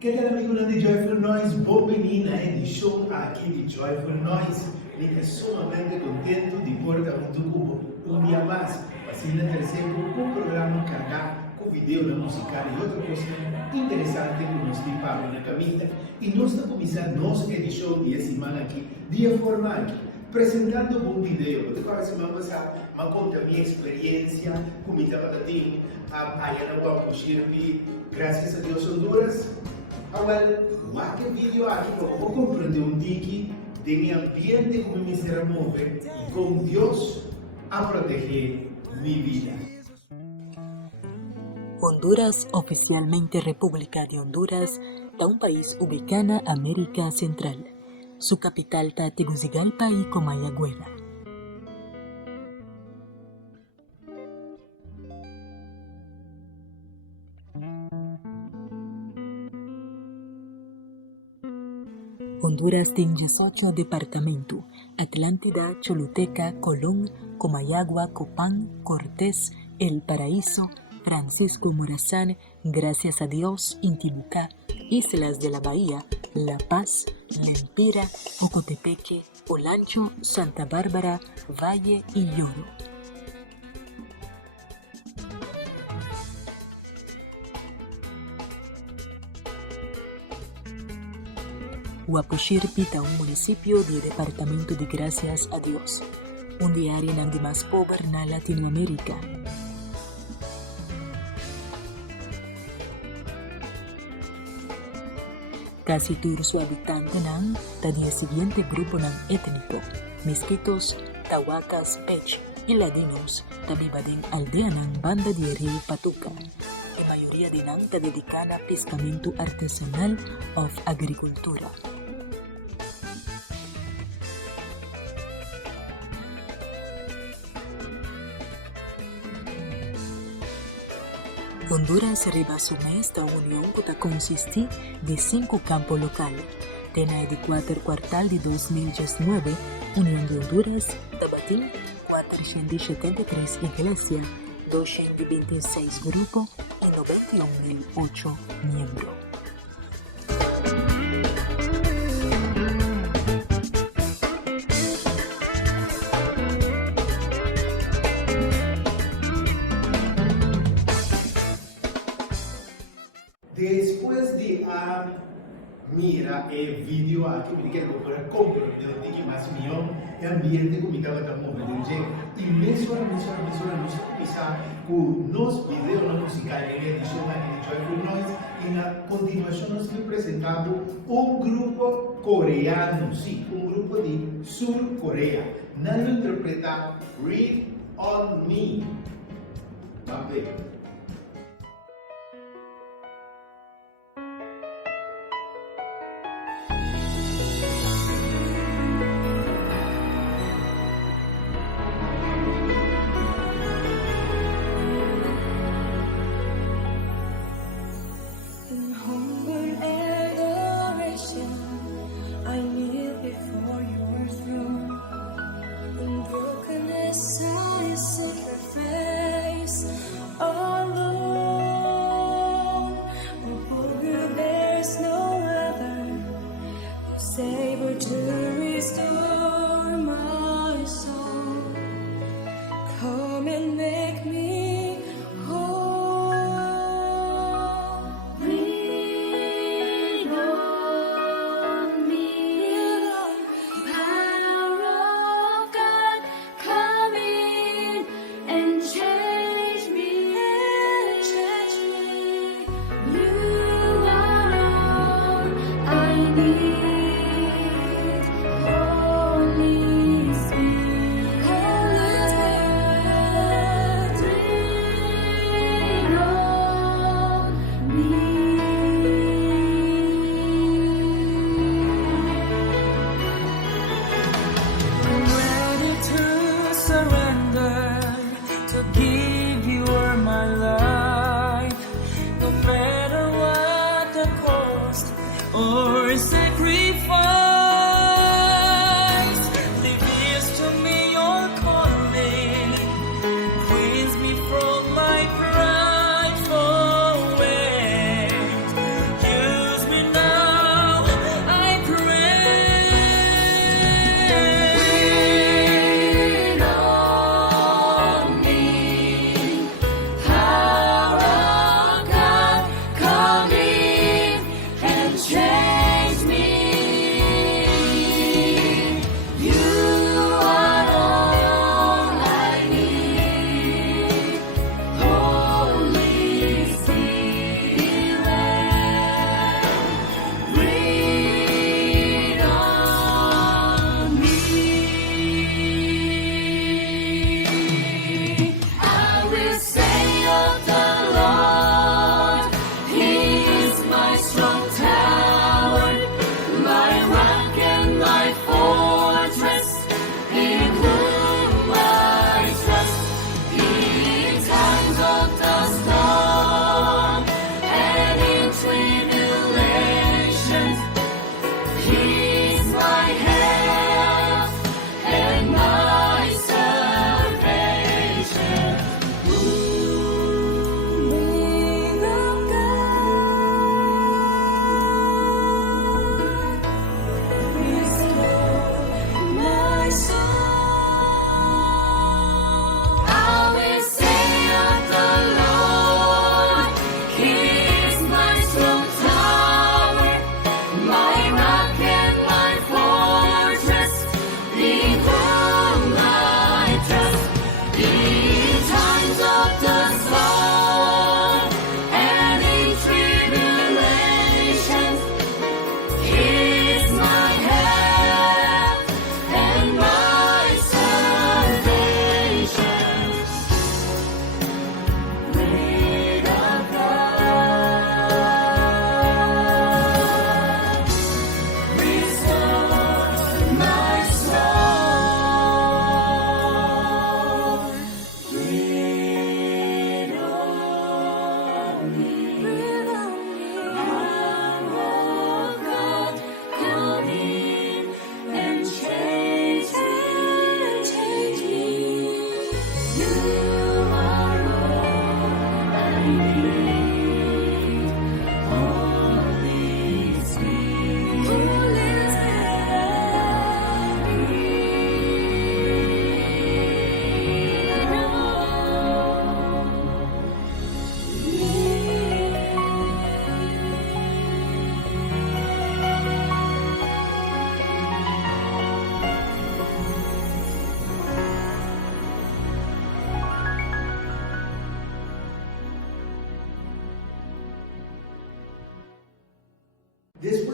¿Qué tal amigos de Joyful Noise? Bienvenidos a edición aquí de Joyful Noise. Estoy sumamente contento de poder junto un día más. Así en el tercer un programa cargado con video musical y otra cosa interesante que nos para en la camita. Y nos está comenzando nuestra edición de semana aquí, de forma aquí, presentando un video. De cada semana me conta mi experiencia, como estaba a ti, allá en Guapuchirpi, gracias a Dios Honduras. Agora, aquele vídeo aqui eu vou compreender tiki de mi ambiente como me será mover e com Deus a proteger mi vida. Honduras, oficialmente República de Honduras, es un país ubicado en América Central. Su capital está Tegucigalpa y Comayagüela. Honduras tiene 18 departamentos: Atlántida, Choluteca, Colón, Comayagua, Copán, Cortés, El Paraíso, Francisco Morazán, Gracias a Dios, Intibucá, Islas de la Bahía, La Paz, Lempira, Ocotepeque, Olancho, Santa Bárbara, Valle y Lloro. Guapuchirpi es un municipio del departamento de Gracias a Dios, un área más pobre en Latinoamérica. Casi todos sus habitantes están del siguiente grupo étnico: mezquitos, tahuacas, pech y ladinos, también viven aldea en banda de río Patuca. La mayoría de ellos está dedicada a pescamiento artesanal o agricultura. Honduras arriba su esta unión que consiste de 5 campos locales. Tiene de 4 cuartal de 2019, Unión de Honduras, Tabatín, 473 iglesias, 226 grupos y 91.008 miembros. Después de mira el video aquí, me dije que para comprender más mío el ambiente como estaba tan movido. Y mensual, nos comienza con los videos musicales en la edición de Joyful Noise. Y en la continuación nos estoy presentando un grupo coreano, sí, un grupo de Sur Corea. Nadie interpreta Read on Me. Vamos a ver. Or sacrifice.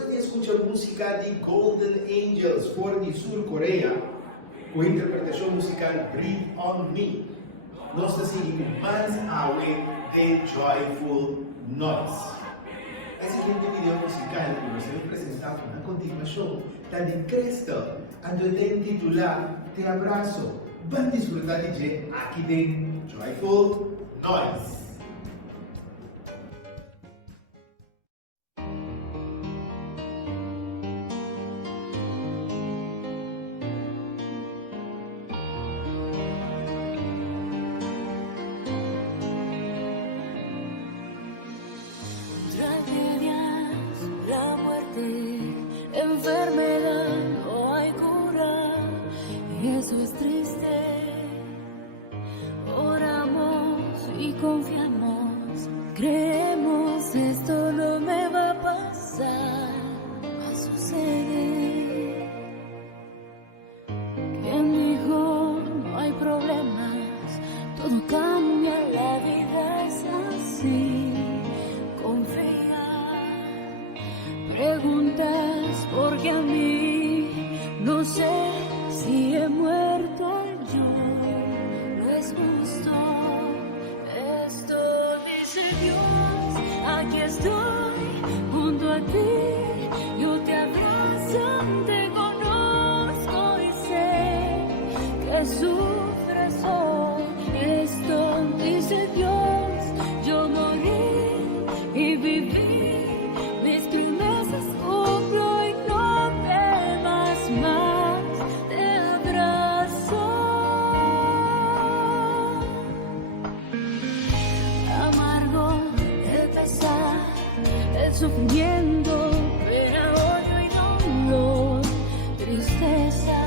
Después de escuchar música de Golden Angels for the Sur Corea, con interpretación musical Breathe on Me, nós seguimos mais away de Joyful Noise. El siguiente video musical que nos hemos presentado a continuación está de Crystal, donde intitula Te Abrazo. Van a disfrutar de aquí de Joyful Noise. Tragedias, la muerte, enfermedad, no hay cura y eso es triste. Oramos y confiamos, creemos esto no me va a pasar, va a suceder. ¿Quién dijo no hay problemas? Todo cambia, la vida es así. Preguntas porque a mí no sé si he muerto yo, no es justo, esto dice Dios, aquí estoy junto a ti, yo te abrazo, te conozco y sé que sufres hoy, esto dice Dios, yo morí y viví. Sufriendo, pena, odio y dolor, tristeza,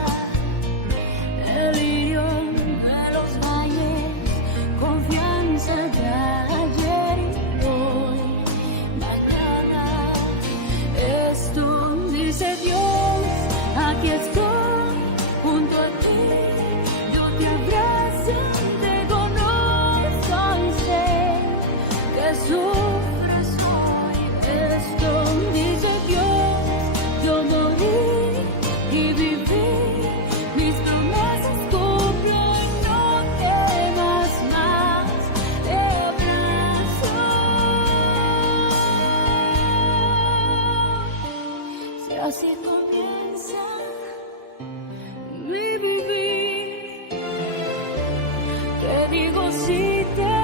delirio de los valles, confianza de ayer y hoy, mañana, esto dice Dios, aquí estoy junto a ti, yo te abrazo, te conozco y sé que sufres hoy. Esto dice Dios, yo morí y viví, mis promesas cumplo y no temas más, te abrazo. Si así comienza mi vivir, te digo si te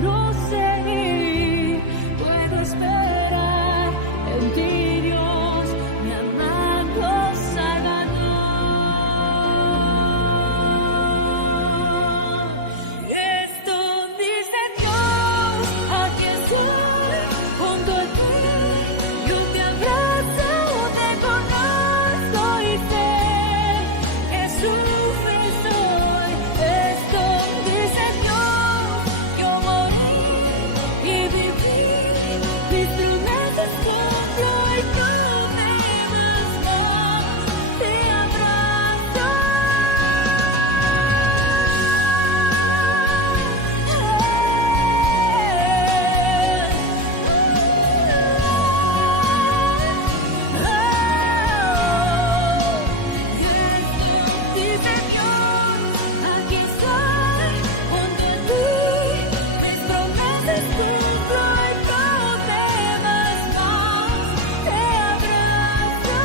quiero seguir, puedo esperar en ti, Dios, mi amado Salvador. Esto dice Dios, aquí estoy junto a ti, yo te abrazo, te conozco y sé que sufres hoy. Esto dice Dios, yo morí y viví, mis promesas cumplo y no temas más, te abrazo. Dice Dios, aquí estoy junto a ti, mis promesas cumplo y no temas más, te abrazo.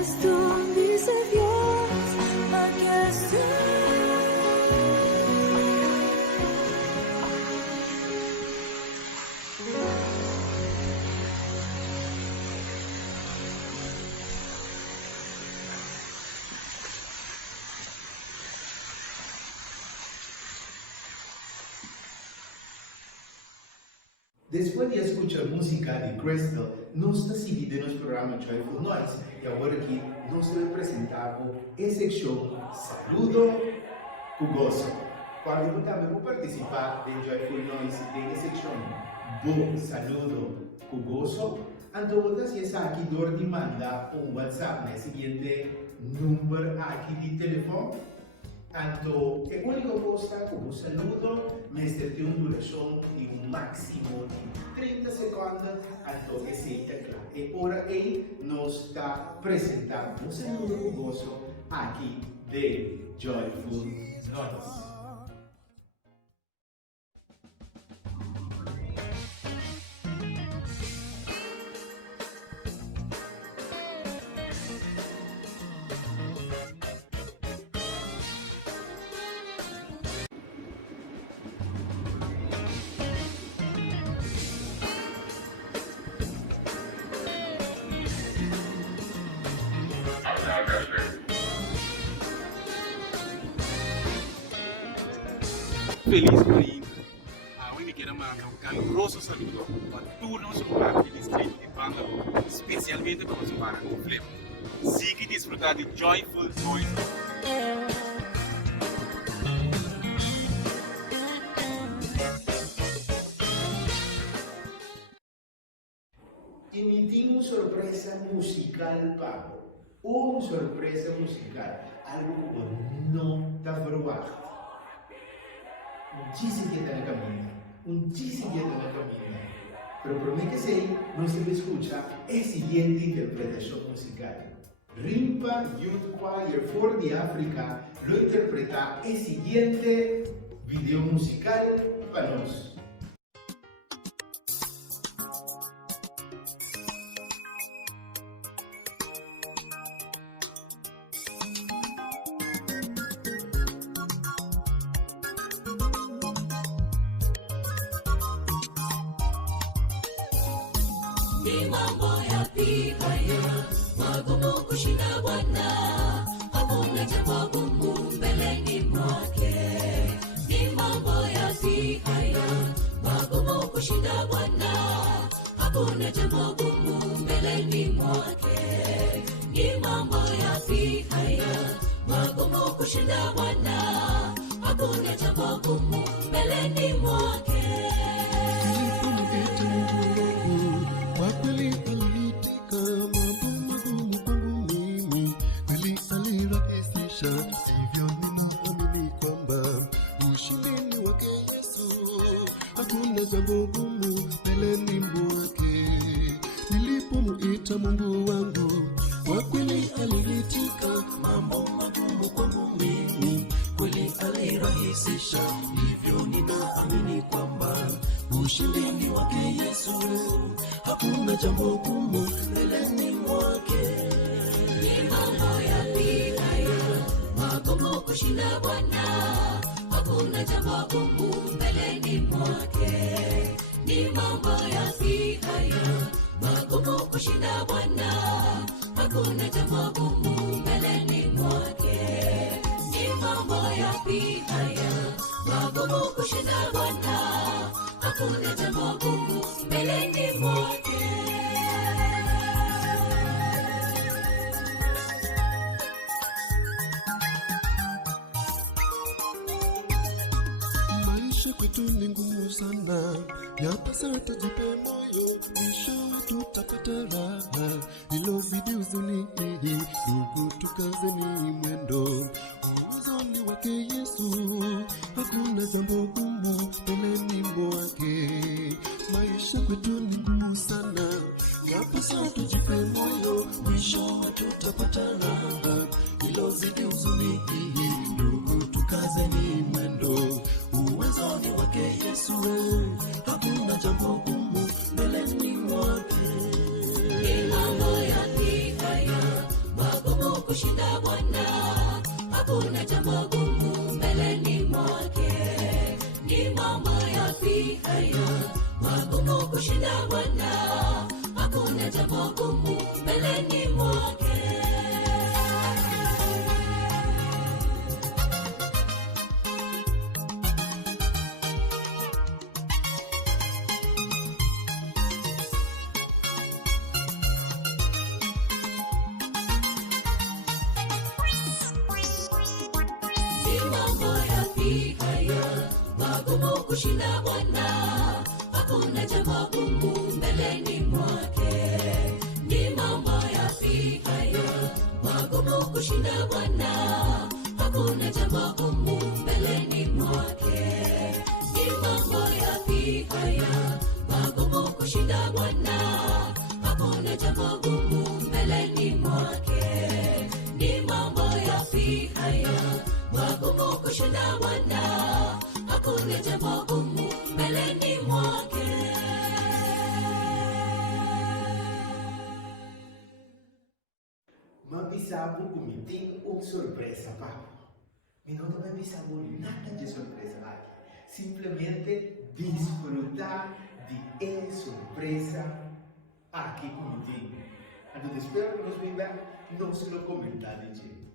Esto dice Dios, aquí estoy. Después de escuchar música de Crystal, nos seguimos en nuestro programa Joyful Noise y ahora aquí nos representamos en sección Saludo Jugoso. Cuando también vou participar de Joyful Noise en sección Bo Saludo Jugoso, entonces si es aquí dor de mandar un WhatsApp en el siguiente número aquí de teléfono Tanto la única cosa como saludo, Mr. tiene una duración de un máximo de 30 segundos, tanto que se tecla. Y ahora él nos está presentando un saludo jugoso aquí de Joyful Noise. Feliz Marín. Hoy me quiero mandar un caluroso saludo para todos los hogares del distrito de Bangladesh, especialmente para los hogares de Flip. Sigue disfrutar de Joyful Noise. Y me tiene una sorpresa musical, Pablo. Una sorpresa musical. Algo como no está probado. Muchísimo que está en camino. Muchísimo que está en camino. Pero por mí que sé, no se me escucha la siguiente interpretación musical. Rimpa Youth Choir for the Africa lo interpreta el siguiente video musical para nosotros. Ni mambo ya haya magumu kushinda Bwana, hakuna jambo gumu mbeleni mwake. Ni mambo ya haya magumu kushinda Bwana, hakuna jambo gumu mbeleni mwake. Ni mambo ya haya magumu kushinda Bwana, hakuna jambo gumu mbeleni mwake. Hivyo ninaamini kwamba ushindi ni wake Yesu, hakuna jambo gumu mbeleni mwake. Nilipomuita Mungu wangu, kwa kweli alinitika. Mambo magumu kwangu mimi, kweli alirahisisha. Hivyo ninaamini kwamba ushindi ni wake Yesu, hakuna jambo gumu mbeleni mwake. Magumu kushinda Bwana, hakuna jambo gumu mbeleni mwake. Ni mambo ya haya magumu kushinda Bwana, hakuna jambo gumu mbeleni mwake. Ni mambo ya haya magumu kushinda Bwana, hakuna jambo gumu mbeleni mwake. Kwetu ni ngumu sana, yapasa tujipe moyo, mwisho tutapata raha. Ilozidi huzuni hii, ndugu tukazeni mwendo, uwezoni wake Yesu, hakuna jambo gumu mbeleni mwake. Maisha kwetu ni ngumu sana, yapasa tujipe moyo, mwisho tutapata raha. Ilozidi huzuni hii, ndugu tukazeni mwendo, uwezoni wake Yesu, hakuna jambo gumu mbeleni mwake. Ni mambo ya haya magumu kushinda Bwana, hakuna jambo gumu mbeleni mwake. Ni mambo ya haya magumu kushinda Bwana, hakuna jambo gumu mbeleni mwake. Kushinda Bwana, hakuna jambo gumu mbeleni mwake. Ni mambo ya haya magumu kushinda Bwana, hakuna jambo gumu mbeleni mwake. Ni mambo yapi haya magumu kushinda Bwana? Hakuna jambo gumu mbeleni mwake. Ni mambo yapi haya magumu kushinda Bwana? Hakuna jambo gumu mbeleni mwake. Mabisabo kumiting o sorpresa pa. Minuto mabisabo nada de sorpresa aqui. Simplesmente desfrutar de essa surpresa aqui comiting. Então espero que nos venha nos lo comentar de jeito.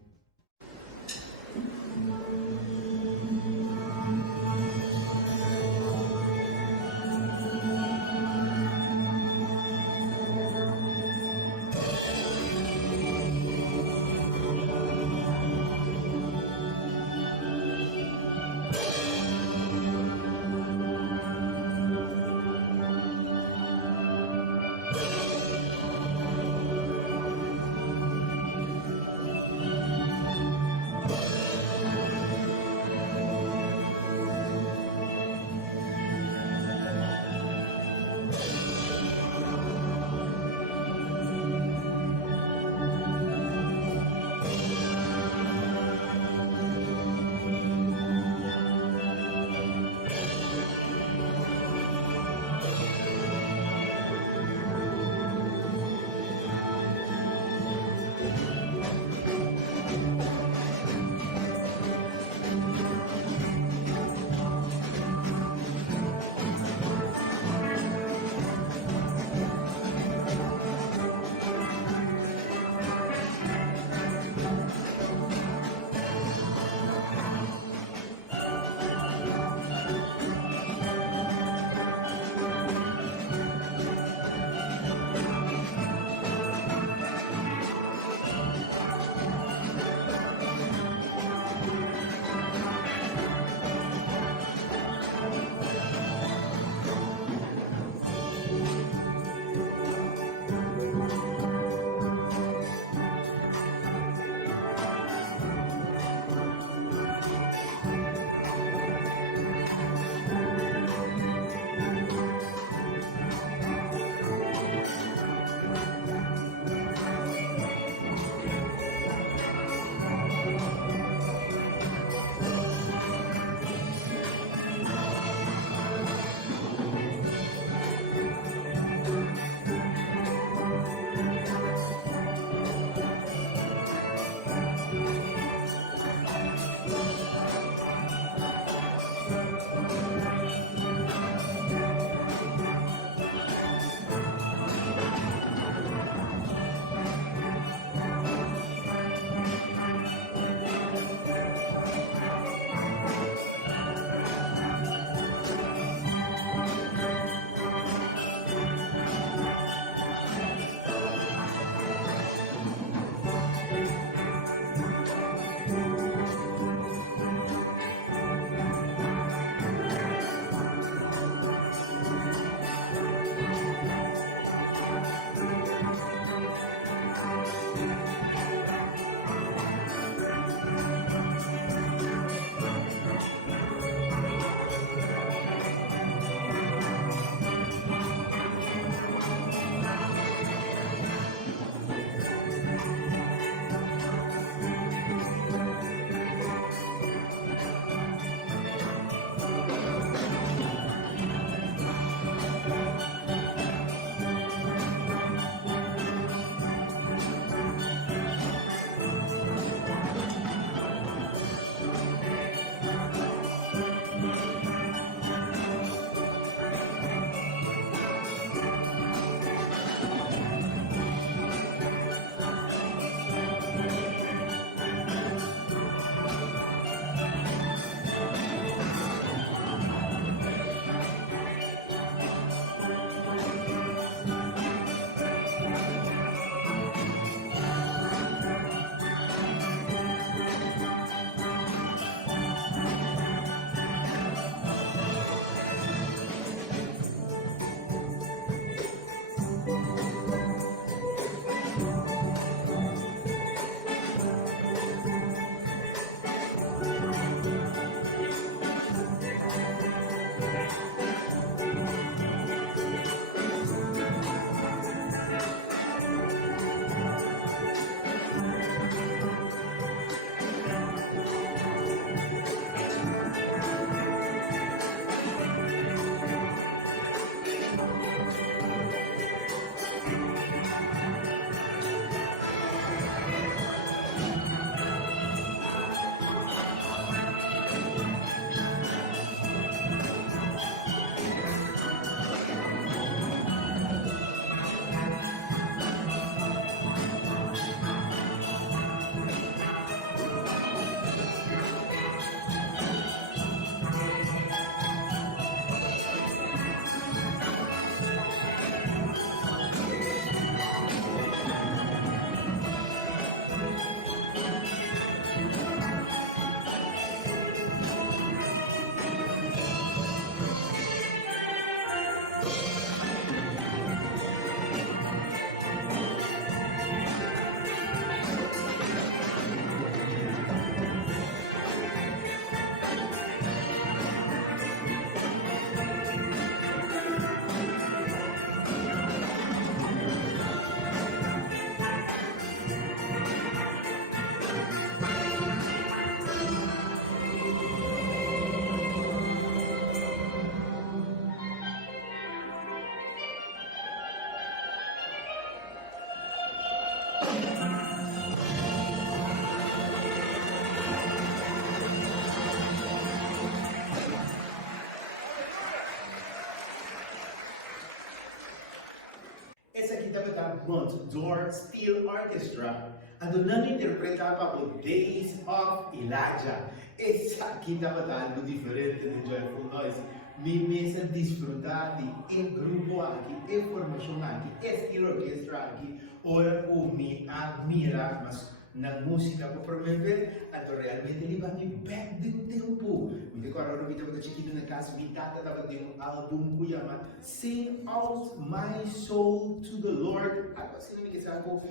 Essa aqui também tá Mount Dor Steel Orchestra. A dona interpretava o Days of Elijah. Essa aqui estava dando diferente de Joyful Noise. Me mesa desfrutar de grupo aqui, e formação aqui, Steel Orchestra aqui. Ora o me admira, mas na música para mim ver, ato realmente ele vai me back de tempo. Me recordo que eu chiquito na casa, minha tata estava de álbum que chama Sing Out My Soul to the Lord. Ako sino me kisa ko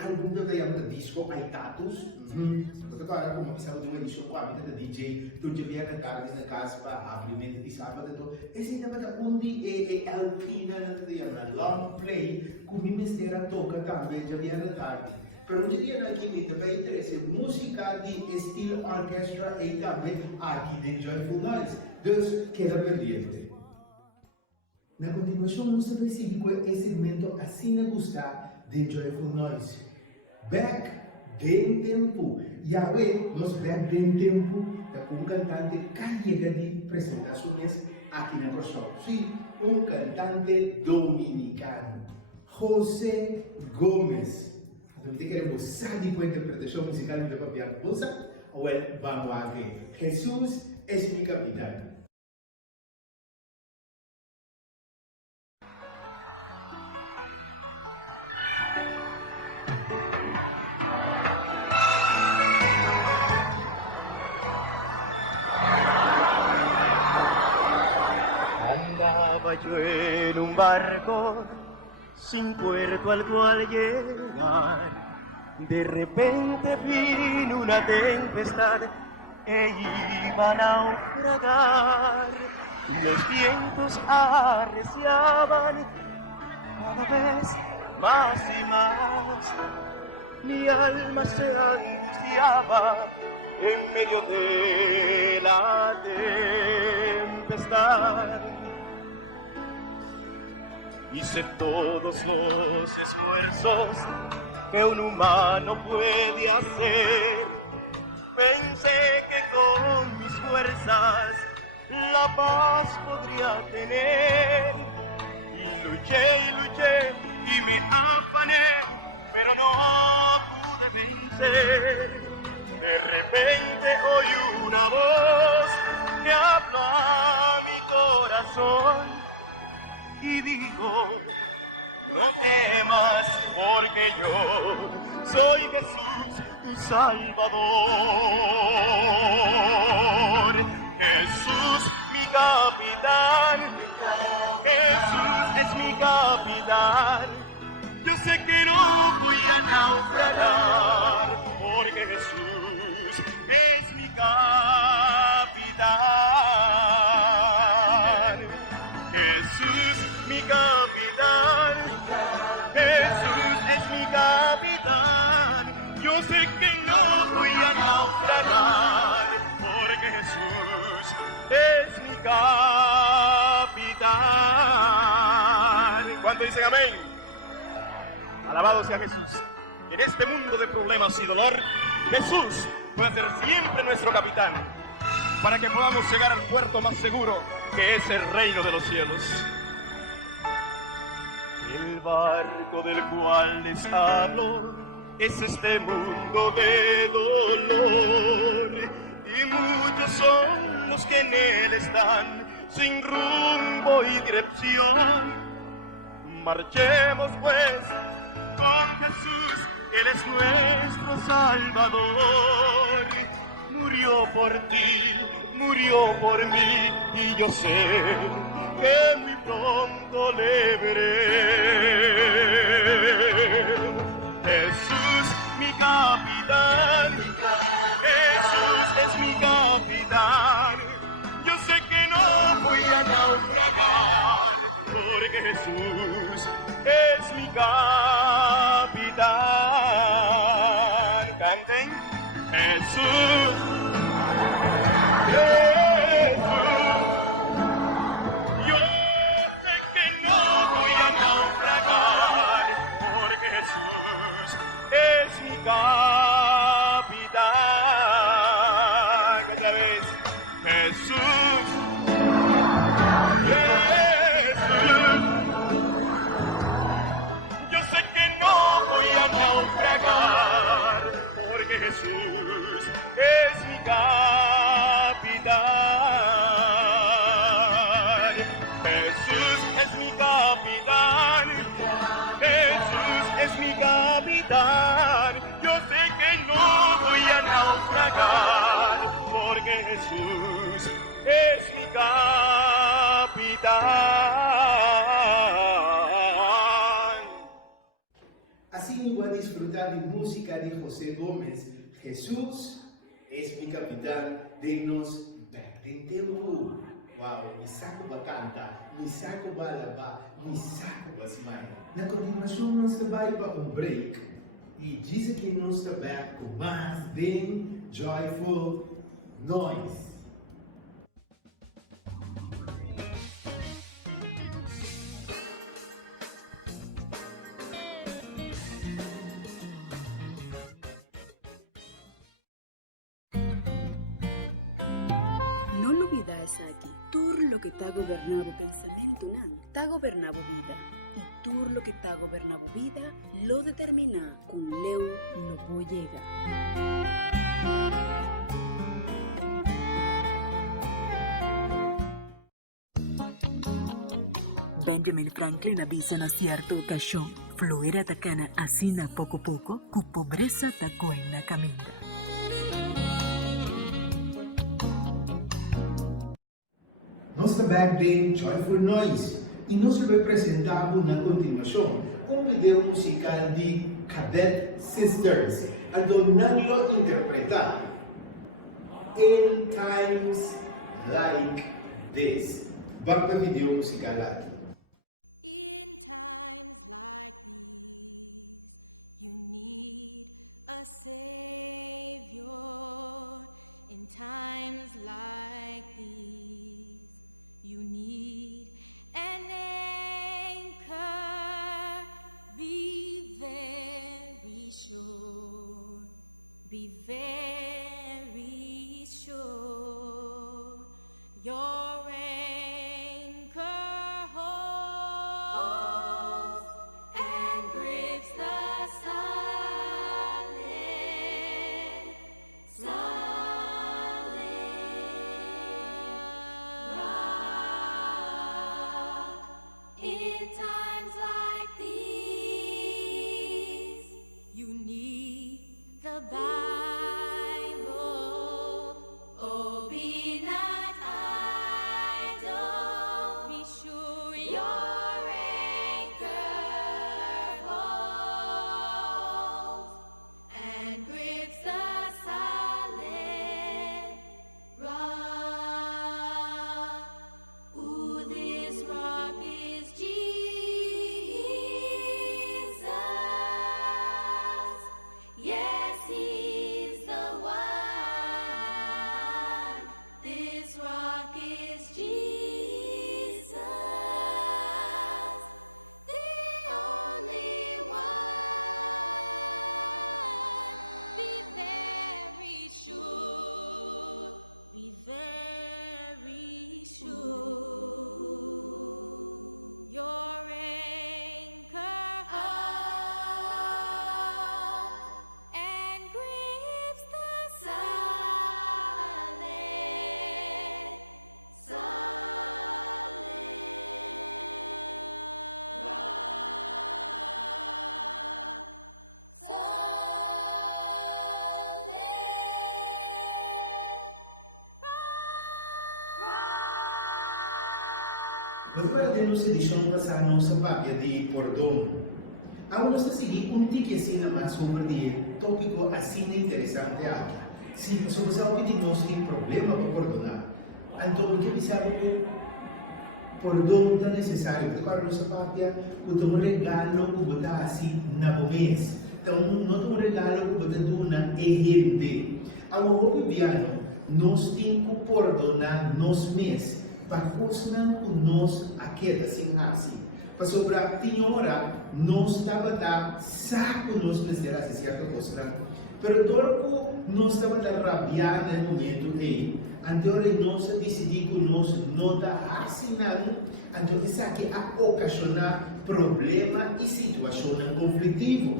álbum da chama disco ay tatus. Então agora como pensava de uma edição com a vida da DJ, tu já via cantar na casa para abrir de sábado, então esse ainda vai onde alpina na long play, com me mistério toca também já via na tarde. Pero hoje dia aqui me também interessa música de Steel Orchestra e também aqui de Joyful Noise. Dus queda pendiente. Na continuação, vamos receber com esse segmento assim a gostar de Joyful Noise. Back bem tempo. Yahweh nos back bem tempo com um cantante carrega de apresentações aqui na Corsol. Sim, um cantante dominicano, José Gomes. Te queremos saber con interpretación musical de Papiar Bosa, o el vamos a ver. Jesús es mi capitán. Andaba yo en un barco sin puerto al cual llegar. De repente vino una tempestad e iba a naufragar. Los vientos arreciaban cada vez más y más. Mi alma se angustiaba en medio de la tempestad. Hice todos los esfuerzos que un humano puede hacer. Pensé que con mis fuerzas la paz podría tener. Y luché y me afané, pero no pude vencer. De repente oí una voz que habló a mi corazón y dijo: no temas, porque yo soy Jesús, tu Salvador. Jesús, mi capitán, Jesús es mi capitán. Yo sé que no voy a naufragar, porque Jesús es mi capitán. Jesús, mi capitán, Jesús es mi capitán. Yo sé que no voy a naufragar, porque Jesús es mi capitán. ¿Cuánto dicen amén? Alabado sea Jesús. En este mundo de problemas y dolor, Jesús puede ser siempre nuestro capitán, para que podamos llegar al puerto más seguro, que es el reino de los cielos. El barco del cual les hablo es este mundo de dolor, y muchos son los que en él están sin rumbo y dirección. Marchemos pues con Jesús, Él es nuestro Salvador. Murió por ti, murió por mí, y yo sé que muy pronto le veré. Jesús, mi capitán, Jesús es mi capitán. Yo sé que no voy a naufragar, porque Jesús es mi capitán. Canten. Jesús, yo sé que no voy a naufragar, porque Jesús Jesús. Yo sé que no voy a naufragar, porque Jesús es mi capitán. Jesús es mi capitán. Jesús es mi capitán. Yo sé que no voy a naufragar, porque Jesús es mi capitán. Así me voy a disfrutar de música de José Gómez. Jesús es mi capitán. Denos back in tempo. Wow, mi saco va cantar, mi saco va lavar, mi saco va smile. Na continuação, nós vai para break. E diz que nós está back com mais de Joyful Noise. No lo olvides aquí. Tur lo que está gobernado pensamiento, está gobernado vida. Y tur lo que está gobernado vida, lo determina con Leo no voy llegar. Benjamin Franklin avisa na cierta ocasión, fluir atacana asina poco a poco, cu pobreza tacó en la caminda. Nós está back de Joyful Noise e nós representamos na continuação um vídeo musical de Cadet Sisters, a donarlo interpretar In Times Like This. Vamos para o vídeo musical aqui. Agora temos edição passada nossa página de Pordão. Agora nós seguir um tique assim mais sobre o tópico assim interessante aqui. Se você sabe que nós temos problema para perdonar, então o que sabe que perdão é necessário, porque agora nossa página tem um regalo que botar assim na mês. Então não tem um regalo que botar na EGD. Agora o piano, nós temos que perdonar nos meses. Para funcionar com nós aqui assim. Para sobrar tem hora nós estava dar saco nós precisar de certa coisa. Pero todo nós estava dar rabiar no momento aí. Andore nós decidimos nós nota assinando, então isso aqui a ocasionar problema e situação conflitivo.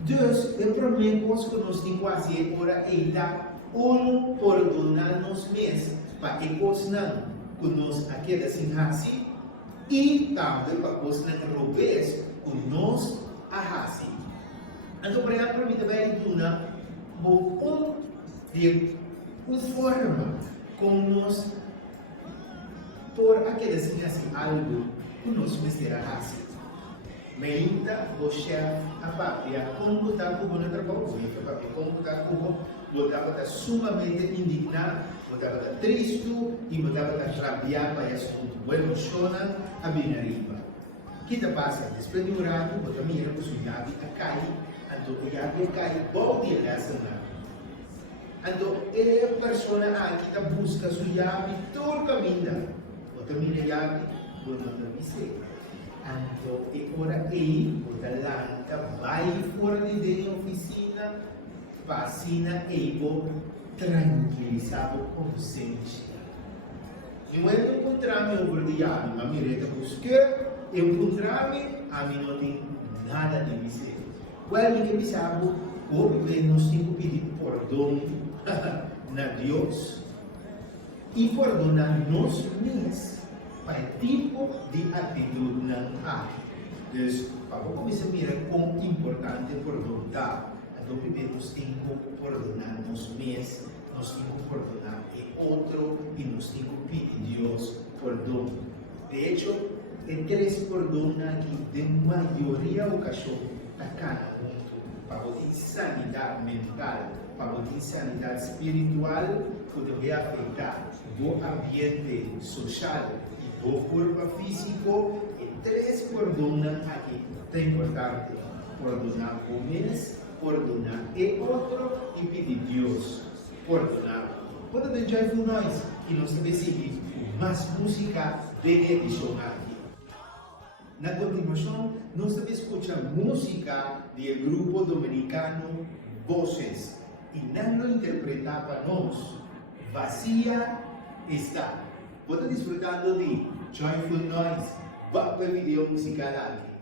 Deus, eu prometo que nós temos quase agora e dar perdonar nos mesmos para que nós não que nós aqui assim assim e também para que nós não roubemos que nós assim. Então, por exemplo, eu também dou uma forma como nós por aquele assim algo que nós mesmos assim. Ainda o chefe a papia como está com o trabalho, como está com o estava sumamente indignado, estava triste e estava rabiado para esse ponto. O emociona a binariba. O que passa? Depois de um rato, você mira que o seu yabi cai, então o yabi cai, pode ir a cena. Então, a pessoa aqui busca o yabi todo o caminho. Você mira o yabi, você não vai então, e agora ele, o talanta, vai fora de oficina, vacina e tranquilizar a consciência. E quando eu encontrar-me over de ano, a minha reta busca, eu encontrar-me, a mim não tem nada de dizer. Quando eu pensava, hoje nós temos que pedir perdão a Deus e perdonar nós mesmos. Para o tipo de atitude não há. Então, para começar a mirar quão importante é perdonar, então primeiro nós temos que perdonar nós mesmos, nós temos que perdonar o outro e nós temos que pedir a Deus perdão. De hecho, três perdão aqui, de maioria ocasião, a cada mundo, para ter sanidade mental, para ter sanidade espiritual, pode afetar o ambiente social e o corpo físico, e três perdonan aqui. É importante perdonar o mês, perdonar o outro e pedir a Deus perdonar. Pode deixar com nós e nós também seguir mais música de edição aqui. Na continuação, nós também escutamos música do grupo dominicano Voces e não interpretava nós. Vazia está. Pode desfrutando de Joyful Noise, para o vídeo musical aqui.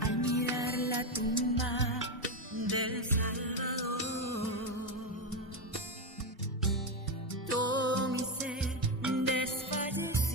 Al mirar la tumba del todo mi ser desfalleció.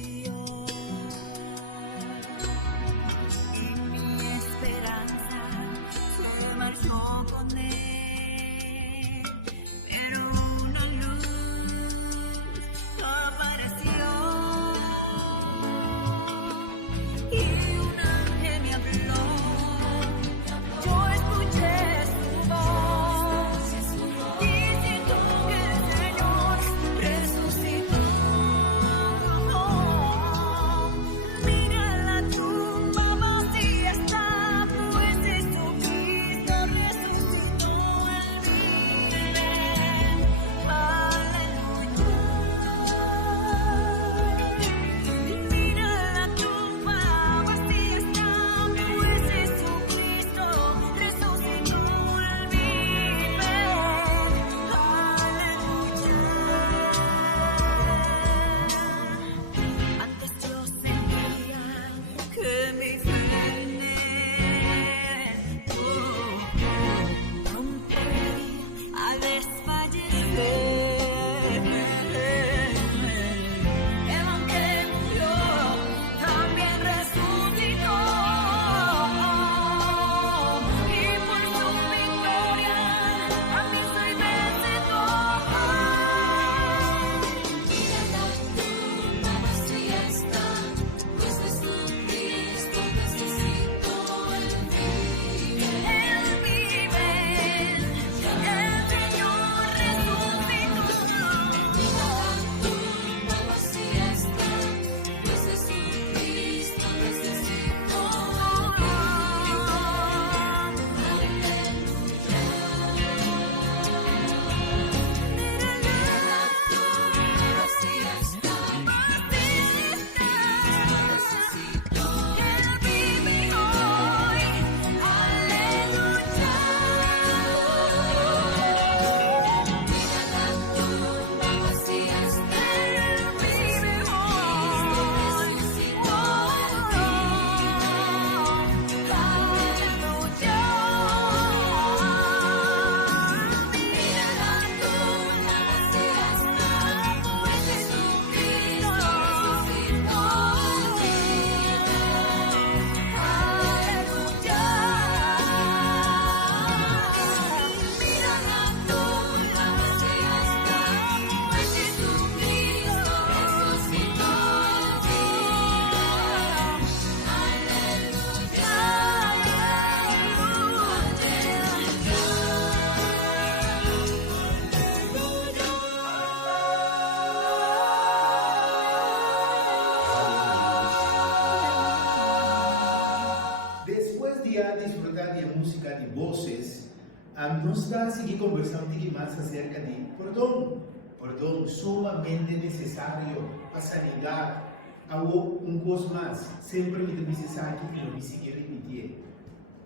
Nos va a seguir conversando un poquito más acerca de perdón. Perdón sumamente necesario para sanidad. Hago un cosa más, siempre me dice aquí y lo me sigue repitiendo.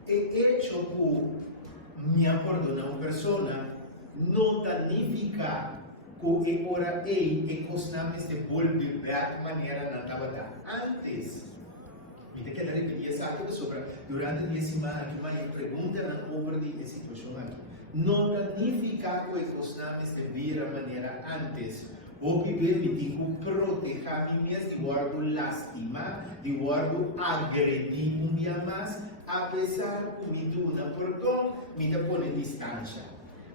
El hecho que me perdona una persona no significa que ahora él se vuelve de manera no estaba antes. Mira que la repetia algo sobre durante 10 semanas que me preguntan sobre esta situación aquí. No significa que se vira de manera antes. O que permitir proteger a mim mesmo de guardo lastimar, de guardo agredir um dia mais, apesar de me dar perdão, me dá por distância.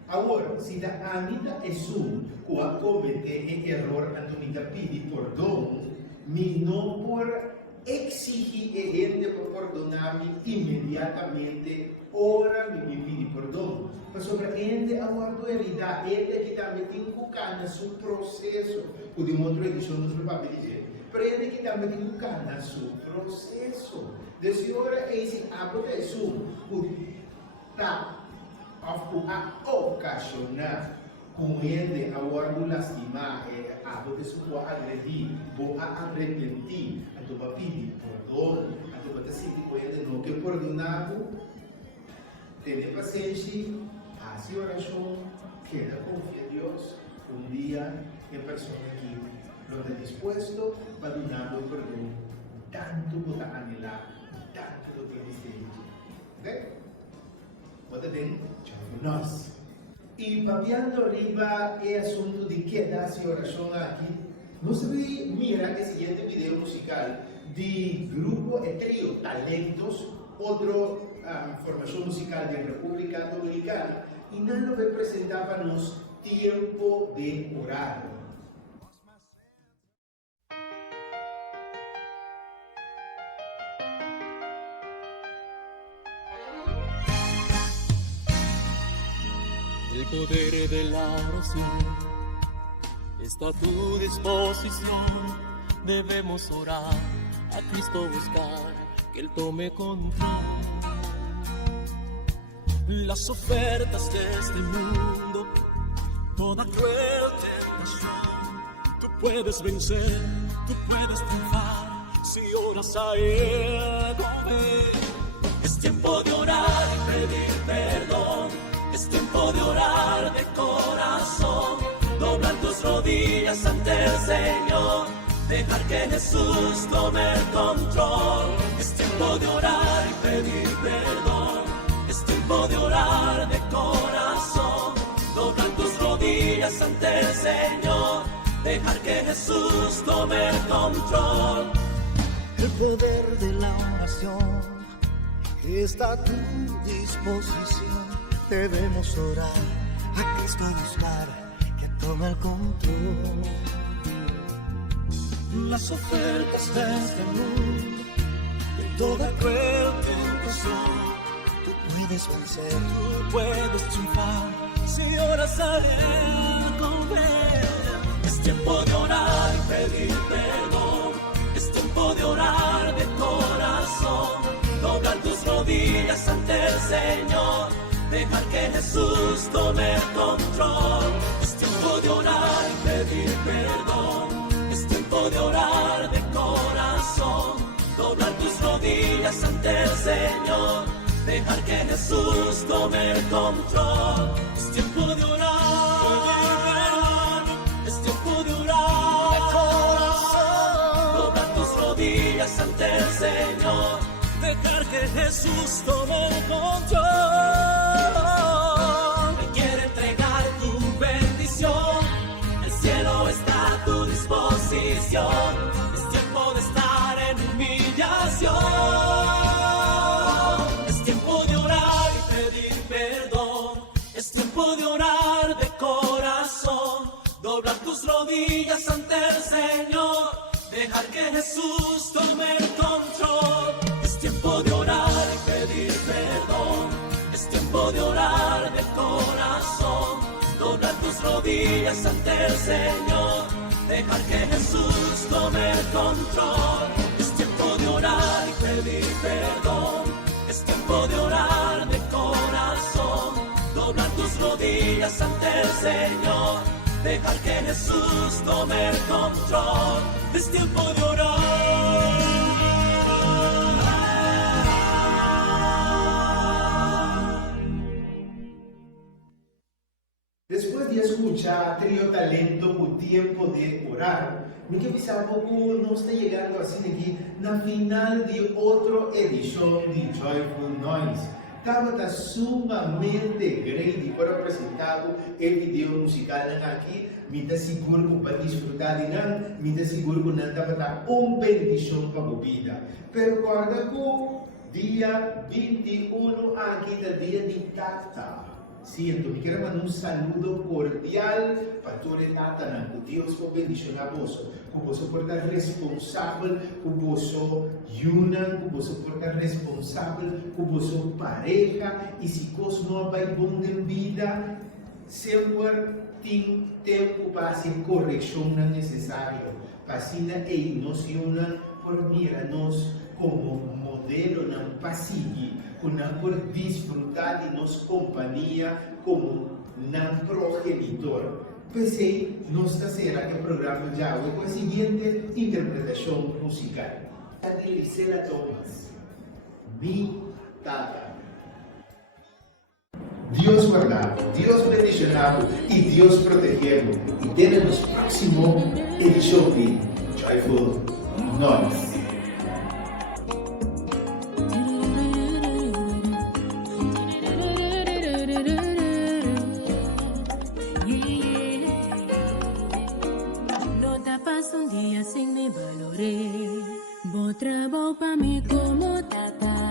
Agora, se a amiga é que a cometer erro, então me dá pedir perdão, me não por exigir ele para perdonar-me imediatamente, ora me pedir perdão. Mas sobre ele aguardo herida, ele que também tem que ficar no seu processo. O de uma outra edição nos vai dizer, para ele que também tem que ficar no seu processo. Desse hora, esse aconteceu, está a ocasionar com ele aguardo lastimar, aconteceu a agredir, a arrepentir, então vai pedir perdão, então vai dizer que ele não quer perdonar. Tener paciencia, hace oración, queda confía en Dios. Un día, hay persona aquí lo está dispuesto para donar el perdón, tanto como anhelar, tanto lo que dice. ¿Ok? What then? Nós. Y papiando arriba el asunto de que hace oración aquí, no se ve, mira el siguiente video musical de grupo trío Talentos, otro formación musical de República Dominicana, y nada representábamos tiempo de orar. El poder de la oración está a tu disposición. Debemos orar, a Cristo buscar, que Él tome control. Las ofertas de este mundo, toda cruel tentación, tú puedes vencer, tú puedes triunfar, si oras a Él con fe. Es tiempo de orar y pedir perdón, es tiempo de orar de corazón, doblar tus rodillas ante el Señor, dejar que Jesús tome el control. Es tiempo de orar y pedir perdón, es tiempo de orar de corazón, doblar tus rodillas ante el Señor, dejar que Jesús tome el control. El poder de la oración está a tu disposición. Debemos orar, a Cristo buscar, que tome el control. Las ofertas de este mundo, de toda cruel tentación, tú puedes vencer, tú puedes triunfar, si oras a Él con fe. Es tiempo de orar y pedir perdón, es tiempo de orar de corazón, doblar tus rodillas ante el Señor, dejar que Jesús tome el control. Es tiempo de orar y pedir perdón, es tiempo de orar de corazón, doblar tus rodillas ante el Señor, dejar que Jesús tome el control. Es tiempo de orar, es tiempo de orar de corazón, doblar tus rodillas ante el Señor, dejar que Jesús tome el control. Él quiere entregar tu bendición, el cielo está a tu disposición. Es tiempo de estar en humillación, es tiempo de orar y pedir perdón, es tiempo de orar de corazón, doblar tus rodillas ante el Señor, dejar que Jesús tome el control. Es tiempo de orar y pedir perdón, es tiempo de orar de corazón, doblar tus rodillas ante el Señor, dejar que Jesús tome el control. Es tiempo de orar y pedir perdón, es tiempo de orar de corazón, doblar tus rodillas ante el Señor, dejar que Jesús tome el control. Es tiempo de orar. Después de escuchar Trío Talento o Tiempo de Orar, me que pensar pouco não está chegando assim aqui na final de outra edição de Joyful Noise. Estava sumamente grande para apresentar o vídeo musical aqui. Me está seguro que vai desfrutar de não, me está seguro que não estava uma bendição para a vida. Pero guarda que dia 21 aqui é dia de Tata. Siento, me quiero mandar un saludo cordial para toda la tata, que Dios os bendiga a vos, que vos portar responsable, que vos yunan, que vos portar responsable, que vos pareja, y si vos no vais bom en vida, siempre tem tempo para hacer corrección necesaria, para así nos por mirarnos como modelo para seguir, por disfrutar de nuestra compañía como un progenitor. Pues sí, nuestra será que el programa ya hoy con la siguiente interpretación musical. Gisela Thomas, mi tata. Dios guardado, Dios bendicionado y Dios protegiendo. Y tenemos próximo edición de Joyful Noise. Un día sin me valoré, vos trabajo pa' mí como tata.